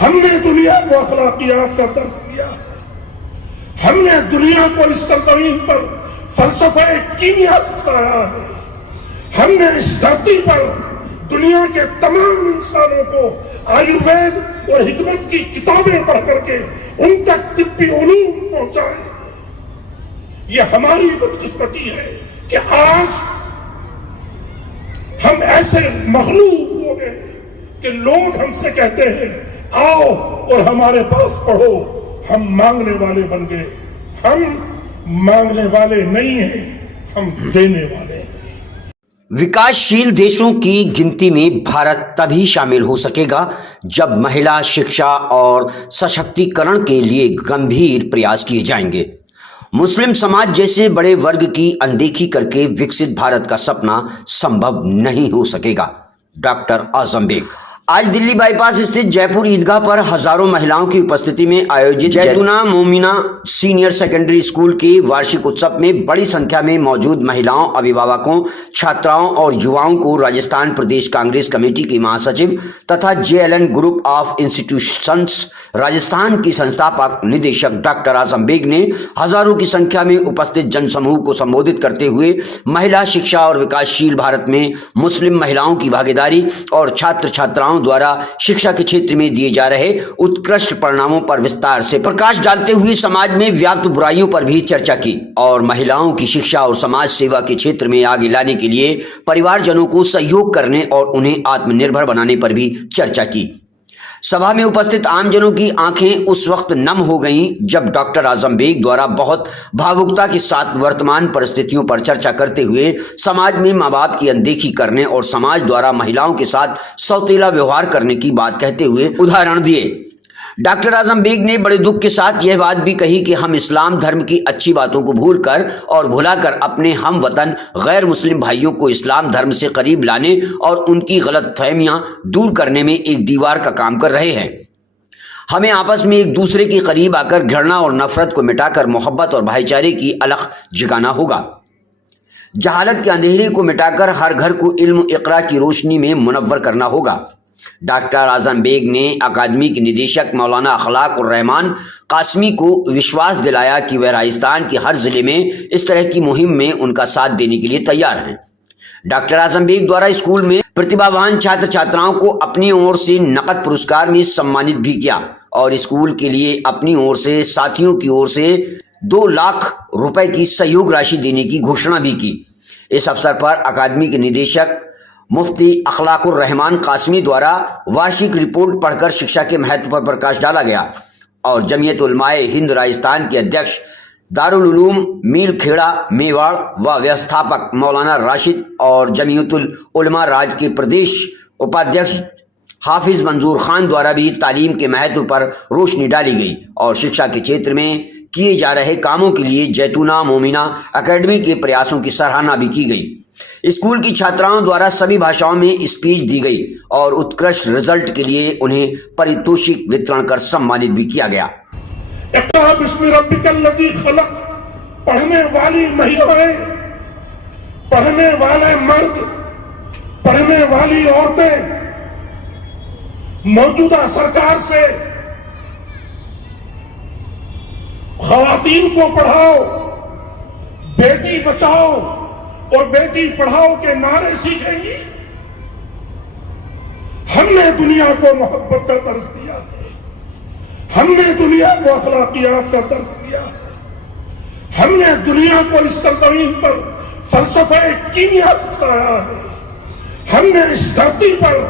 ہم نے دنیا کو اخلاقیات کا درس دیا ہے. ہم نے دنیا کو اس سرزمین پر فلسفہ کیمیا سکھایا ہے. ہم نے اس دھرتی پر دنیا کے تمام انسانوں کو آیوروید اور حکمت کی کتابیں پڑھ کر کے ان تک طبی علوم پہنچائے. یہ ہماری بدقسمتی ہے کہ آج ہم ایسے مغلوب ہو گئے کہ لوگ ہم سے کہتے ہیں آؤ اور ہمارے پاس پڑھو. ہم مانگنے والے بن گئے. ہم مانگنے والے نہیں ہیں, ہم دینے والے ہیں. وکاسشیل دیشوں کی گنتی میں بھارت تبھی شامل ہو سکے گا جب مہیلا شکشا اور سشکتیکرن کے لیے گمبھیر پریاس کیے جائیں گے. مسلم سماج جیسے بڑے ورگ کی اندیکھی کر کے وکست بھارت کا سپنا سمبھو نہیں ہو سکے گا. ڈاکٹر اعظم بیگ آج دلی بائی پاس استھت جے پور عیدگاہ پر ہزاروں مہیلاؤں کی اپستھتی میں آیوجت جیتونا مومنہ سینئر سیکنڈری اسکول کے وارشک اتسو میں بڑی سنکھیا میں موجود مہیلاؤں, ابھیبھاوکوں, چھاتراؤں اور یواؤں کو راجستھان پردیش کانگریس کمیٹی کی مہاسچو تتھا JLN group of institutions Rajasthan کی سنستھاپک ندیشک ڈاکٹر اعظم بیگ نے ہزاروں کی سنکھیا میں اپستھت جن سموہ کو سمبودھت کرتے ہوئے مہیلا شکشا اور وکاسشیل بھارت میں مسلم مہیلاؤں کی بھاگیداری اور چھاتر چھاتراؤں دوارا شکشا کے چھیتر میں دیے جا رہے اتکرشٹ پرناموں پر وستار سے پرکاش ڈالتے ہوئے سماج میں ویاپت برائیوں پر بھی چرچا کی اور مہیلاؤں کی شکشا اور سماج سیوا کے چھیتر میں آگے لانے کے لیے پریوار جنوں کو سہیوگ کرنے اور انہیں آتم نربھر بنانے پر بھی چرچا کی. سبھا میں اپستھت عام جنوں کی آنکھیں اس وقت نم ہو گئیں جب ڈاکٹر اعظم بیگ دوارا بہت بھاوکتا کے ساتھ ورتمان پرستھتیوں پر چرچا کرتے ہوئے سماج میں ماں باپ کی اندیکھی کرنے اور سماج دوارا مہیلاؤں کے ساتھ سوتیلا ویوہار کرنے کی بات کہتے ہوئے ادھارن دیے. ڈاکٹر اعظم بیگ نے بڑے دکھ کے ساتھ یہ بات بھی کہی کہ ہم اسلام دھرم کی اچھی باتوں کو بھول کر اور بھلا کر اپنے ہم وطن غیر مسلم بھائیوں کو اسلام دھرم سے قریب لانے اور ان کی غلط فہمیاں دور کرنے میں ایک دیوار کا کام کر رہے ہیں. ہمیں آپس میں ایک دوسرے کے قریب آ کر گھرنا اور نفرت کو مٹا کر محبت اور بھائی چارے کی الخ جگانا ہوگا. جہالت کے اندھیرے کو مٹا کر ہر گھر کو علم و اقرا کی روشنی میں منور کرنا ہوگا. ڈاکٹر اعظم بیگ نے اکادمی کے ندیشک مولانا اخلاق الرحمان قاسمی کو وشواس دلایا کہ وہ راجستھان کے ہر ضلع میں اس طرح کی مہم میں ان کا ساتھ دینے کے لیے تیار ہیں. ڈاکٹر اعظم بیگ دوارا اسکول میں پرتیبھاوان چھاتر چھاتراؤں کو اپنی اور سے نقد پرسکار میں سمانت بھی کیا اور اسکول کے لیے اپنی اور سے ساتھیوں کی اور سے 2 لاکھ روپے کی سہیوگ راشی دینے کی گھوشنا بھی کی. اس اوسر پر اکادمی کے ندیشک مفتی اخلاق الرحمان قاسمی دوارا وارشک رپورٹ پڑھ کر شکشا کے مہتو پر پرکاش ڈالا گیا اور جمعیت علماء ہند راجستھان کے ادھیکش دارالعلوم میل کھیڑا میواڑ و ویوستھاپک مولانا راشد اور جمعیت العلماء راج کے پردیش اپادھیکش حافظ منظور خان دوارا بھی تعلیم کے مہتو پر روشنی ڈالی گئی اور شکشا کے چھیتر میں کیے جا رہے کاموں کے لیے جیتونا مومنہ اکیڈمی کے پریاسوں کی سراہنا بھی کی گئی. اسکول کی چھاتراؤں دوارا سبھی بھاشاؤں میں اسپیچ دی گئی اور اتکرش رزلٹ کے لیے انہیں پریتوشک وترن کر سمانت بھی کیا گیا. اقرأ باسم ربک الذی خلق پڑھنے والی مہیلائیں, پڑھنے والے مرد, پڑھنے والی عورتیں موجودہ سرکار سے خواتین کو پڑھاؤ, بیٹی بچاؤ اور بیٹی پڑھاؤ کے نعرے سیکھیں گی. ہم نے دنیا کو محبت کا درس دیا ہے. ہم نے دنیا کو اخلاقیات کا درس دیا ہے. ہم نے دنیا کو اس سرزمین پر فلسفہ کیمیا سکھایا ہے. ہم نے اس دھرتی پر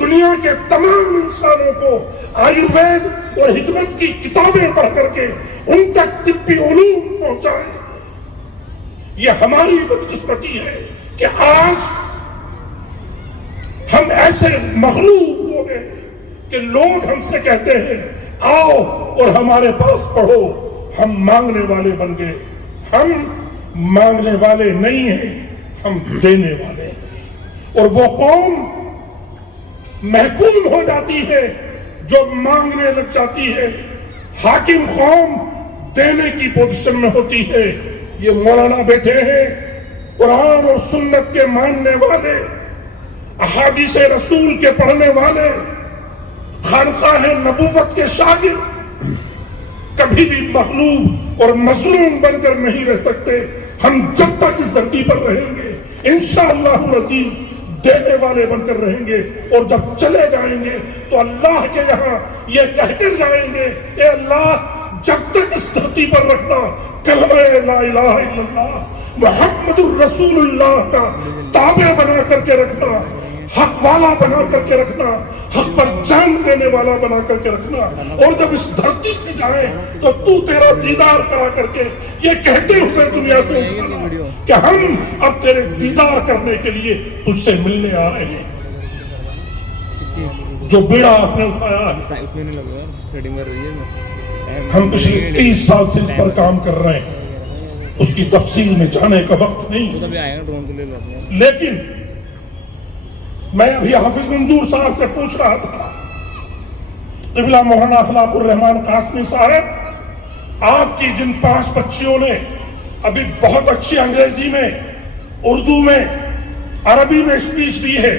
دنیا کے تمام انسانوں کو آیوروید اور حکمت کی کتابیں پڑھ کر کے ان تک طبی علوم پہنچائے. یہ ہماری بدقسمتی ہے کہ آج ہم ایسے مغلوب ہو گئے کہ لوگ ہم سے کہتے ہیں آؤ اور ہمارے پاس پڑھو. ہم مانگنے والے بن گئے. ہم مانگنے والے نہیں ہیں, ہم دینے والے ہیں. اور وہ قوم محکوم ہو جاتی ہے جو مانگنے لگ جاتی ہے. حاکم قوم دینے کی پوزیشن میں ہوتی ہے. یہ مولانا بیٹھے ہیں قرآن اور سنت کے ماننے والے, احادیث رسول کے پڑھنے والے, خانقاہ نبوت کے شاگرد کبھی بھی مغلوب اور مظلوم بن کر نہیں رہ سکتے. ہم جب تک اس دھرتی پر رہیں گے انشاءاللہ العزیز دینے والے بن کر رہیں گے, اور جب چلے جائیں گے تو اللہ کے یہاں یہ کہہ کر جائیں گے, اے اللہ جب تک اس دھرتی پر رکھنا کلمہ لا الہ الا اللہ محمد الرسول اللہ کا تابع بنا کر کے رکھنا, حق والا بنا کر کے رکھنا, حق پر جان دینے والا بنا کر کے رکھنا. اور جب اس دھرتی سے جائیں تو تیرا دیدار کرا کر کے یہ کہتے ہوئے دنیا سے اٹھانا کہ ہم اب تیرے دیدار کرنے کے لیے تجھ سے ملنے آ رہے ہیں. جو بیڑا آپ نے اٹھایا ہے, ہم پچھلے 30 سال سے اس پر کام کر رہے ہیں, اس کی تفصیل میں جانے کا وقت نہیں. لیکن میں ابھی حافظ منظور صاحب سے پوچھ رہا تھا, قبلہ مولانا اخلاق الرحمان قاسمی صاحب, آپ کی جن 5 بچیوں نے ابھی بہت اچھی انگریزی میں, اردو میں, عربی میں اسپیچ دی ہے,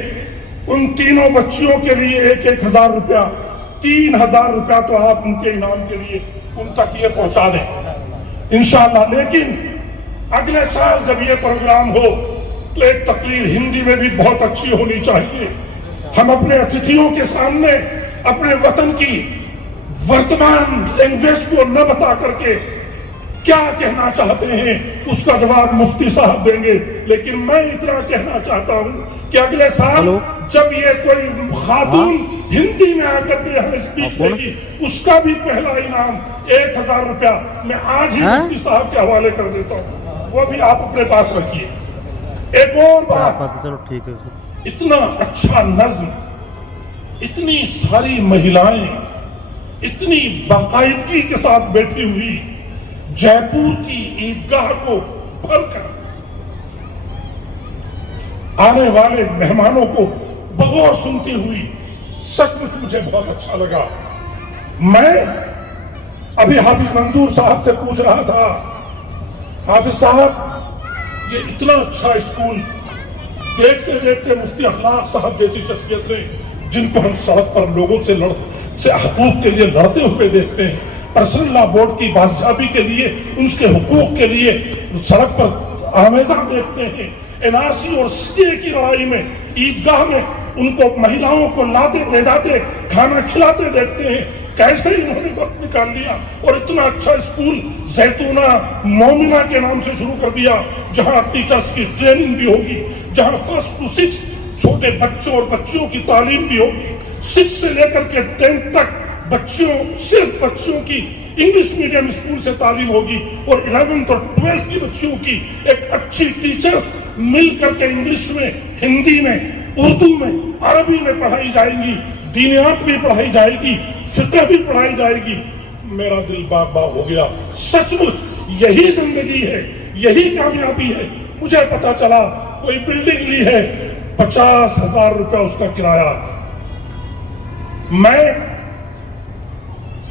ان تینوں بچیوں کے لیے 1,000 روپیہ 3,000 روپیہ تو آپ ان کے انعام کے لیے ان تک یہ پہنچا دیں انشاءاللہ. لیکن اگلے سال جب یہ پروگرام ہو تو ایک تقریر ہندی میں بھی بہت اچھی ہونی چاہیے. ہم اپنے اتھیوں کے سامنے اپنے وطن کی ورتمان لینگویج کو نہ بتا کر کے کیا کہنا چاہتے ہیں اس کا جواب مفتی صاحب دیں گے. لیکن میں اتنا کہنا چاہتا ہوں کہ اگلے سال جب یہ کوئی خاتون ہندی میں آ کر کے یہاں اسپیچ دے گی, اس کا بھی پہلا انعام 1,000 روپیہ میں آج ہی مفتی صاحب کے حوالے کر دیتا ہوں, وہ بھی آپ اپنے پاس رکھیے. ایک اور بات, اتنا اچھا نظم, اتنی ساری مہیلائیں اتنی باقاعدگی کے ساتھ بیٹھی ہوئی جے پور کی عیدگاہ کو بھر کر آنے والے مہمانوں کو بغور سنتی ہوئی, سچ مجھے بہت اچھا لگا. میں ابھی حافظ منظور صاحب سے پوچھ رہا تھا, حافظ صاحب یہ اتنا اچھا اسکول دیکھتے دیکھتے مفتی اخلاق صاحب جیسی شخصیت نے, جن کو ہم سڑک پر لوگوں سے حقوق کے لیے لڑتے ہوئے دیکھتے ہیں, پرسنل لا بورڈ کی بازیابی کے لیے, ان کے حقوق کے لیے سڑک پر آمیزاں دیکھتے ہیں, NRC اور CA کی لڑائی میں عیدگاہ میں ان کو مہیلاؤں کو لاتے لے جاتے کھانا کھلاتے دیکھتے ہیں. کیسے انہوں نے وقت نکال لیا اور اتنا اچھا اسکول زیتونہ مومنہ کے نام سے شروع کر دیا, جہاں ٹیچرز کی ٹریننگ بھی ہوگی, جہاں 1st to 6 چھوٹے بچوں اور بچیوں کی تعلیم بھی ہوگی, 6 سے لے کر کے 10 تک صرف بچیوں کی انگلش میڈیم اسکول سے تعلیم ہوگی, اور 11th اور 12th کی بچیوں کی ایک اچھی ٹیچرز مل کر کے انگلش میں, ہندی میں, اردو میں, عربی میں پڑھائی جائیں گی, دینیات بھی پڑھائی جائے گی, فقہ بھی پڑھائی جائے گی. میرا دل باغ باغ ہو گیا. سچ مچ یہی زندگی ہے, یہی کامیابی ہے. مجھے پتا چلا کوئی بلڈنگ لی ہے, 50,000 روپیہ اس کا کرایہ. میں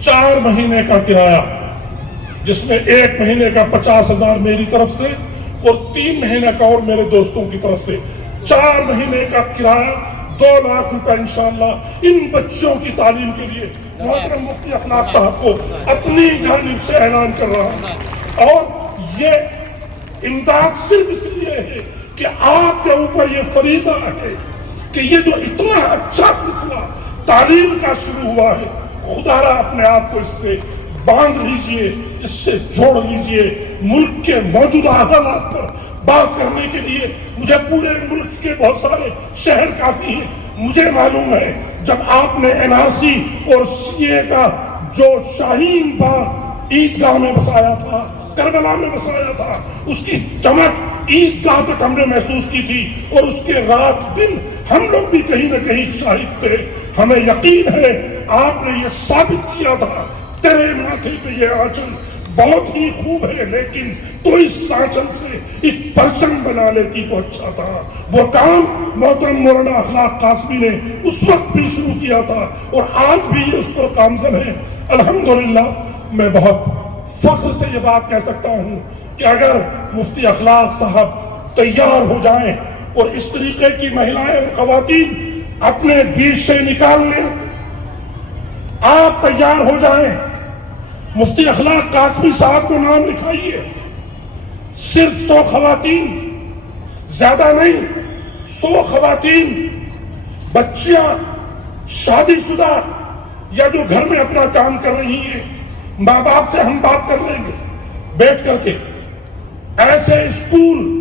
4 مہینے کا کرایہ, جس میں 1 مہینے کا 50,000 میری طرف سے اور 3 مہینے کا اور میرے دوستوں کی طرف سے, 4 مہینے کا کرایہ 2 لاکھ روپے انشاءاللہ ان بچوں کی تعلیم کے لیے محترم مفتی اخلاق صاحب کو اپنی جانب سے اعلان کر رہا ہوں. اور یہ امداد صرف اس لیے ہے کہ آپ کے اوپر یہ فریضہ ہے کہ یہ جو اتنا اچھا سلسلہ تعلیم کا شروع ہوا ہے, خدا را اپنے آپ کو اس سے باندھ لیجئے, اس سے جوڑ لیجئے. ملک کے موجودہ حالات پر بات کرنے کے لیے مجھے پورے ملک کے بہت سارے شہر کافی ہیں. مجھے معلوم ہے جب آپ نے NRC اور CA کا جو شاہین باغ عیدگاہ میں بسایا تھا, کربلا میں بسایا تھا, اس کی چمک عیدگاہ تک ہم نے محسوس کی تھی, اور اس کے رات دن ہم لوگ بھی کہیں نہ کہیں شاہد تھے. ہمیں یقین ہے آپ نے یہ ثابت کیا تھا, تیرے ماتھے پہ یہ آنچل بہت ہی خوب ہے, لیکن تو اس آنچل سے ایک پرچم بنا لیتی تو اچھا تھا. وہ کام محترم مولانا اخلاق قاسمی نے اس وقت بھی شروع کیا تھا, اور آج بھی یہ اس پر کامزن ہے. الحمدللہ میں بہت فخر سے یہ بات کہہ سکتا ہوں کہ اگر مفتی اخلاق صاحب تیار ہو جائیں اور اس طریقے کی مہیلائیں اور خواتین اپنے بیچ سے نکال لیں آپ تیار ہو جائیں، مفتی اخلاق قاسمی صاحب کو نام لکھائیے، صرف 100 خواتین، زیادہ نہیں، 100 خواتین، بچیاں، شادی شدہ یا جو گھر میں اپنا کام کر رہی ہیں، ماں باپ سے ہم بات کر لیں گے بیٹھ کر کے، ایسے اسکول